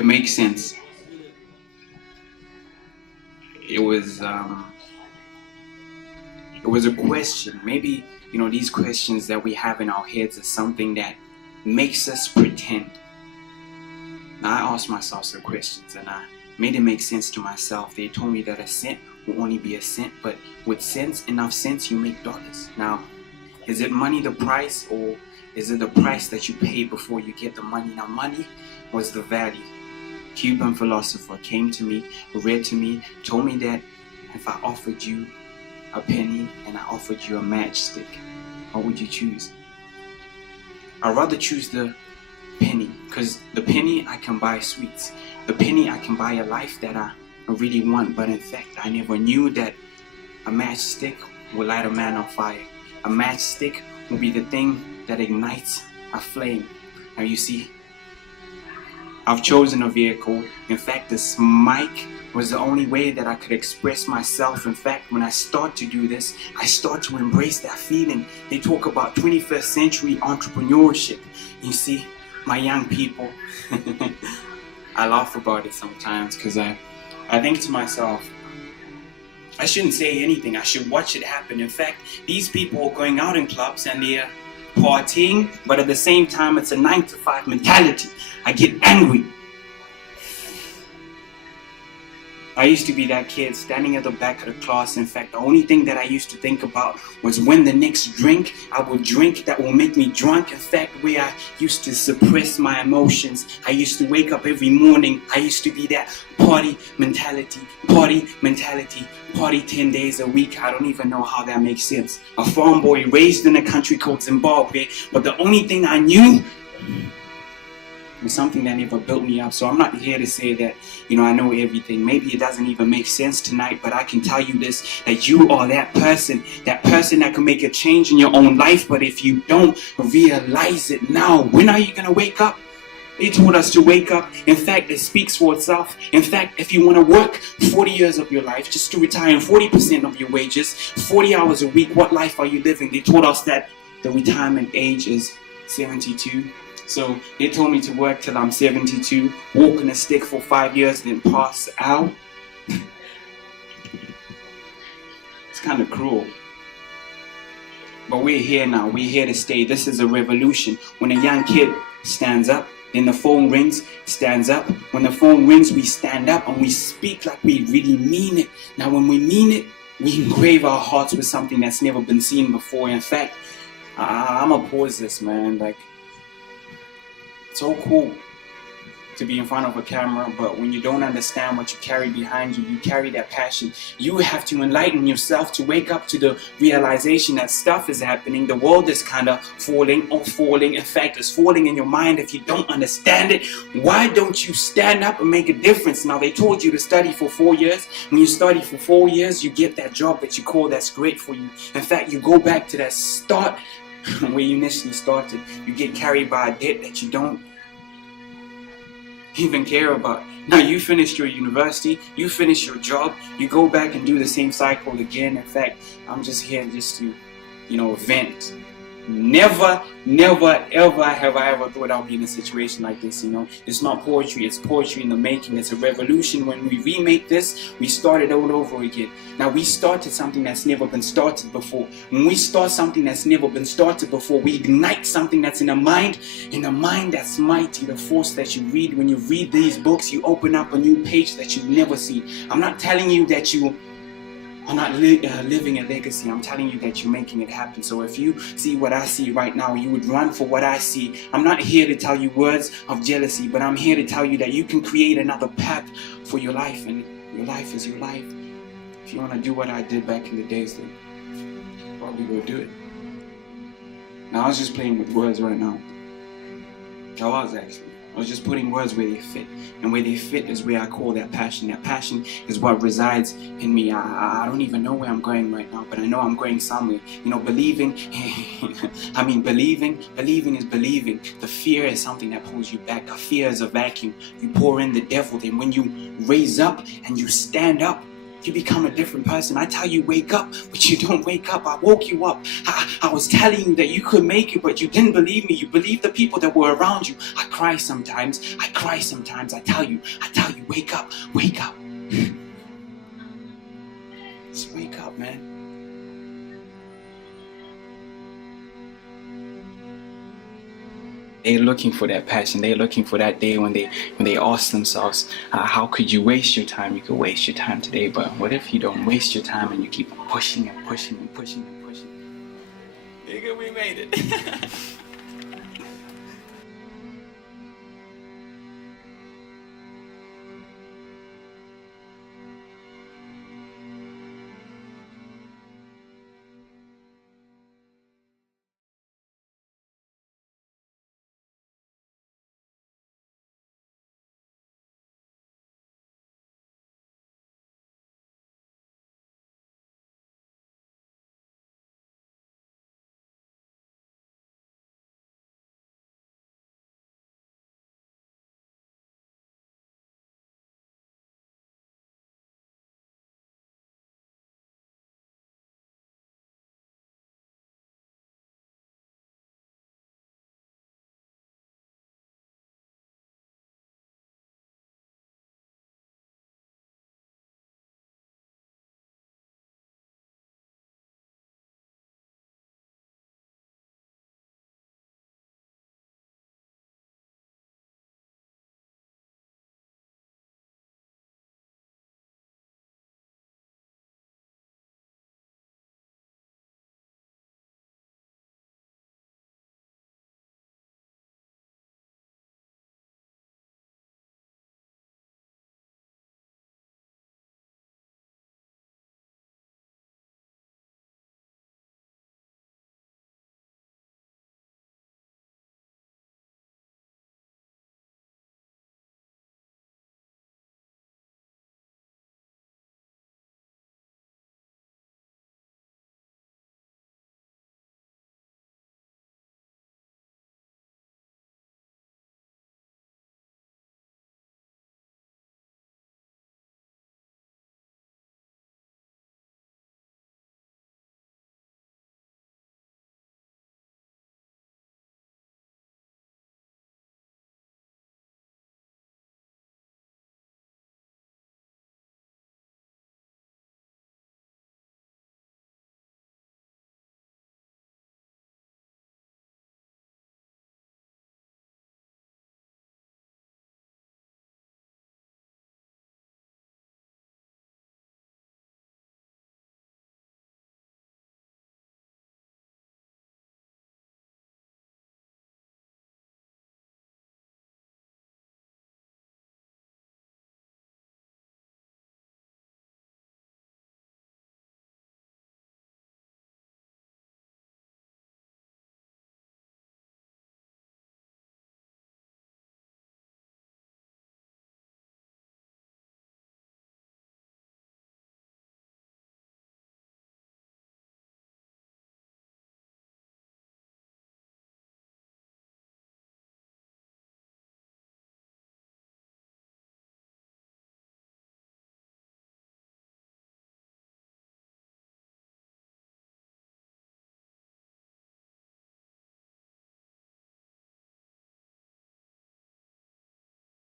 It makes sense. It was a question. Maybe, these questions that we have in our heads are something that makes us pretend. Now, I asked myself some questions and I made it make sense to myself. They told me that a cent will only be a cent, but with cents, enough cents, you make dollars. Now, is it money the price, or is it the price that you pay before you get the money? Now, money was the value. Cuban philosopher came to me, read to me, told me that if I offered you a penny and I offered you a matchstick, what would you choose? I'd rather choose the penny, because the penny I can buy sweets. The penny I can buy a life that I really want, but in fact I never knew that a matchstick will light a man on fire. A matchstick will be the thing that ignites a flame. Now you see, I've chosen a vehicle. In fact, this mic was the only way that I could express myself. In fact, when I start to do this, I start to embrace that feeling. They talk about 21st century entrepreneurship. You see, my young people, I laugh about it sometimes because I think to myself, I shouldn't say anything. I should watch it happen. In fact, these people are going out in clubs and they're partying, but at the same time, it's a 9-to-5 mentality. I get angry. I used to be that kid standing at the back of the class. In fact, the only thing that I used to think about was when the next drink I would drink that will make me drunk. In fact, where I used to suppress my emotions. I used to wake up every morning. I used to be that party mentality, party 10 days a week. I don't even know how that makes sense. A farm boy raised in a country called Zimbabwe, but the only thing I knew was something that never built me up. So I'm not here to say that, I know everything. Maybe it doesn't even make sense tonight, but I can tell you this, that you are that person that can make a change in your own life. But if you don't realize it now, when are you going to wake up? They told us to wake up. In fact, it speaks for itself. In fact, if you want to work 40 years of your life just to retire in 40% of your wages, 40 hours a week, what life are you living? They told us that the retirement age is 72. So they told me to work till I'm 72, walk on a stick for 5 years, then pass out. It's kind of cruel. But we're here now. We're here to stay. This is a revolution. When a young kid stands up, then the phone rings, stands up. When the phone rings, we stand up and we speak like we really mean it. Now, when we mean it, we engrave our hearts with something that's never been seen before. In fact, I'm going to pause this, man. It's so cool to be in front of a camera, but when you don't understand what you carry behind you, you carry that passion. You have to enlighten yourself to wake up to the realization that stuff is happening. The world is kind of falling. In fact, it's falling in your mind. If you don't understand it, why don't you stand up and make a difference? Now, they told you to study for 4 years. When you study for 4 years, you get that job that you call that's great for you. In fact, you go back to that start where you initially started. You get carried by a debt that you don't even care about. Now you finished your university, you finished your job, you go back and do the same cycle again. In fact, I'm just here just to, vent. Never, ever have I ever thought I'll be in a situation like this, It's not poetry, it's poetry in the making. It's a revolution. When we remake this, we start it all over again. Now, we started something that's never been started before. When we start something that's never been started before, we ignite something that's in a mind that's mighty. The force that you read, when you read these books, you open up a new page that you've never seen. I'm not telling you that you are not living a legacy. I'm telling you that you're making it happen. So if you see what I see right now, you would run for what I see. I'm not here to tell you words of jealousy, but I'm here to tell you that you can create another path for your life, and your life is your life. If you want to do what I did back in the days, then probably go do it. Now, I was just playing with words right now. I was just putting words where they fit. And where they fit is where I call that passion. That passion is what resides in me. I don't even know where I'm going right now, but I know I'm going somewhere. Believing, believing is believing. The fear is something that pulls you back. A fear is a vacuum. You pour in the devil. Then when you raise up and you stand up, You become a different person. I tell you, wake up, but you don't wake up. I woke you up. I was telling you that you could make it, but you didn't believe me. You believed the people that were around you. I cry sometimes. I tell you, wake up, wake up. Just wake up, man. They're looking for that passion. They're looking for that day when they ask themselves, how could you waste your time? You could waste your time today, but what if you don't waste your time and you keep pushing and pushing and pushing and pushing? Nigga, we made it.